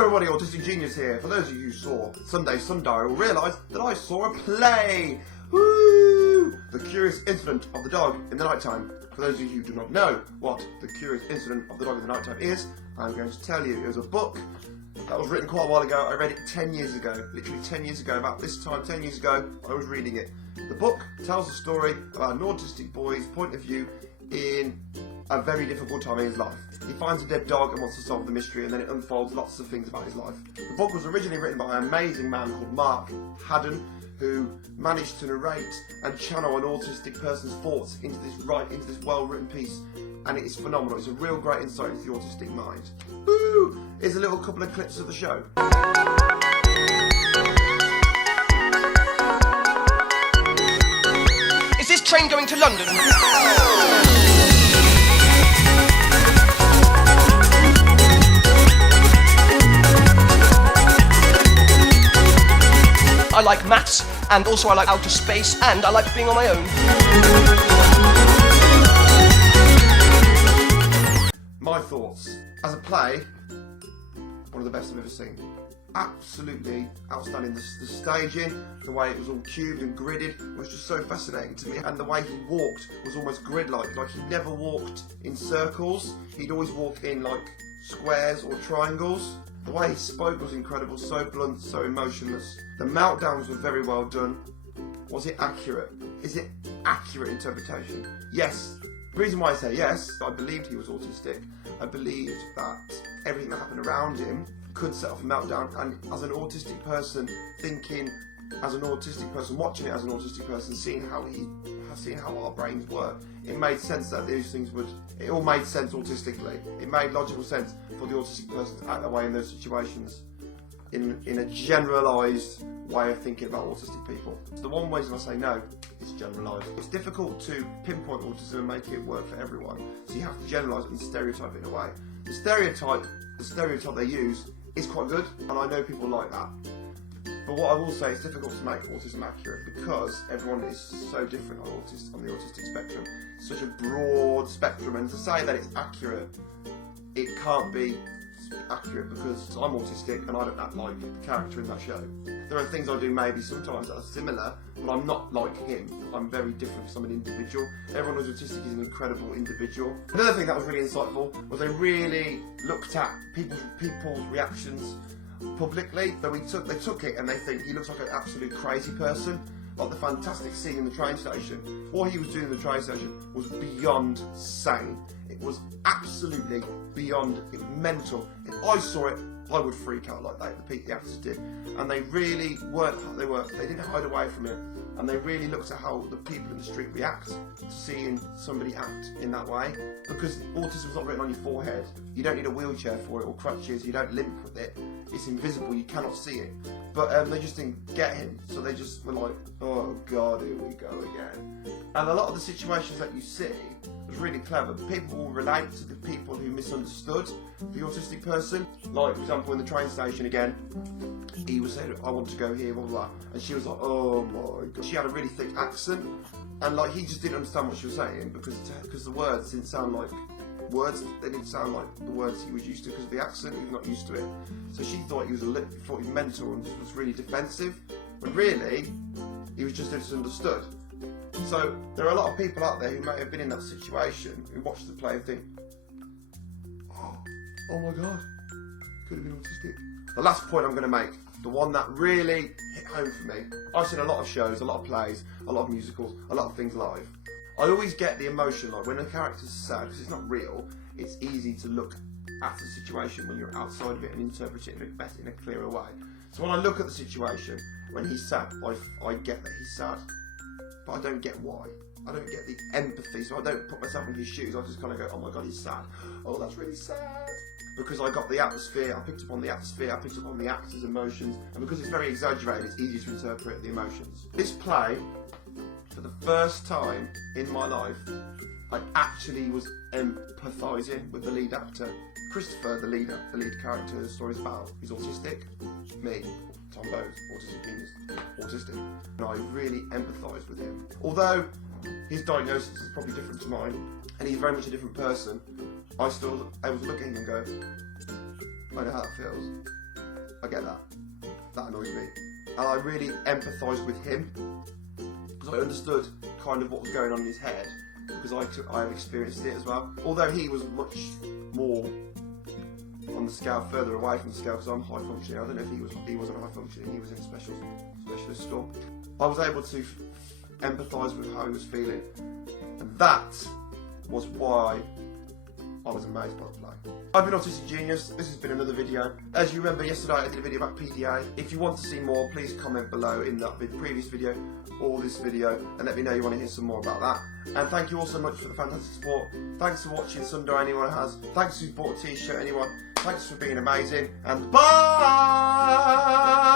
everybody, Autistic Genius here. For those of you who saw Sunday's Sun Diary will realise that I saw a play. Woo! The Curious Incident of the Dog in the Nighttime. For those of you who do not know what The Curious Incident of the Dog in the Nighttime is, I'm going to tell you. It was a book that was written quite a while ago. I read it 10 years ago. Literally 10 years ago, about this time 10 years ago, I was reading it. The book tells the story about an autistic boy's point of view in a very difficult time in his life. He finds a dead dog and wants to solve the mystery, and then it unfolds lots of things about his life. The book was originally written by an amazing man called Mark Haddon, who managed to narrate and channel an autistic person's thoughts into this well-written piece, and it is phenomenal. It's a real great insight into the autistic mind. Woo! Here's a little couple of clips of the show. Is this train going to London? I like maths, and also I like outer space, and I like being on my own. My thoughts. As a play, one of the best I've ever seen. Absolutely outstanding. The staging, the way it was all cubed and gridded was just so fascinating to me. And the way he walked was almost grid-like. Like he never walked in circles. He'd always walk in like squares or triangles. The way he spoke was incredible, so blunt, so emotionless. The meltdowns were very well done. Was it accurate? Is it accurate interpretation? Yes. The reason why I say yes, I believed he was autistic. I believed that everything that happened around him could set off a meltdown, and as an autistic person, thinking as an autistic person, watching it as an autistic person, seeing how our brains work, it made sense that these things it all made sense autistically. It made logical sense for the autistic person to act that way in those situations, in a generalised way of thinking about autistic people. The one reason I say no is generalised. It's difficult to pinpoint autism and make it work for everyone, so you have to generalise it and stereotype it in a way. The stereotype they use is quite good, and I know people like that. But what I will say, it's difficult to make autism accurate because everyone is so different on the autistic spectrum. It's such a broad spectrum, and to say that it's accurate, it can't be accurate because I'm autistic and I don't act like the character in that show. There are things I do maybe sometimes that are similar, but I'm not like him. I'm very different because I'm an individual. Everyone who's autistic is an incredible individual. Another thing that was really insightful was they really looked at people's reactions publicly. So they took it and they think he looks like an absolute crazy person. Like the fantastic scene in the train station. What he was doing in the train station was beyond sane. It was absolutely beyond mental. If I saw it, I would freak out like the actors did. And they really they didn't hide away from it. And they really looked at how the people in the street react to seeing somebody act in that way. Because autism's not written on your forehead. You don't need a wheelchair for it or crutches. You don't limp with it. It's invisible. You cannot see it. But they just didn't get him. So they just were like, oh God, here we go again. And a lot of the situations that you see was really clever. People will relate to the people who misunderstood the autistic person. Like, for example, in the train station again, he was saying, I want to go here, blah, blah, blah. And she was like, oh my God. She had a really thick accent. And like, he just didn't understand what she was saying because the words didn't sound like words. They didn't sound like the words he was used to because of the accent. He was not used to it. So she thought he was mental and just was really defensive. When really, he was just misunderstood. So there are a lot of people out there who may have been in that situation who watch the play and think, oh my God, could have been autistic. The last point I'm going to make, the one that really hit home for me. I've seen a lot of shows, a lot of plays, a lot of musicals, a lot of things live. I always get the emotion, like when a character's sad, because it's not real, it's easy to look at the situation when you're outside of it and interpret it in a clearer way. So when I look at the situation, when he's sad, I get that he's sad, but I don't get why. I don't get the empathy, so I don't put myself in his shoes. I just kind of go, oh my God, he's sad. Oh, that's really sad. Because I got the atmosphere, I picked up on the atmosphere, I picked up on the actor's emotions, and because it's very exaggerated, it's easy to interpret the emotions. This play, for the first time in my life, I actually was empathising with the lead actor. Christopher, the lead character the story's about, he's autistic. Me, Tom Bowes, autistic genius, autistic. And I really empathised with him. Although his diagnosis is probably different to mine, and he's very much a different person, I was still able to look at him and go, I know how that feels. I get that. That annoys me. And I really empathised with him because I understood kind of what was going on in his head because I have experienced it as well. Although he was much more on the scale, further away from the scale because I'm high functioning. I don't know if he wasn't high functioning, he was in a specialist school. I was able to empathise with how he was feeling, and that was why I was amazed by the play. I've been Autistic Genius. This has been another video. As you remember, yesterday I did a video about PDA. If you want to see more, please comment below in that previous video or this video and let me know you want to hear some more about that. And thank you all so much for the fantastic support. Thanks for watching Sunday, anyone has. Thanks who's bought a t-shirt, anyone. Thanks for being amazing. And bye!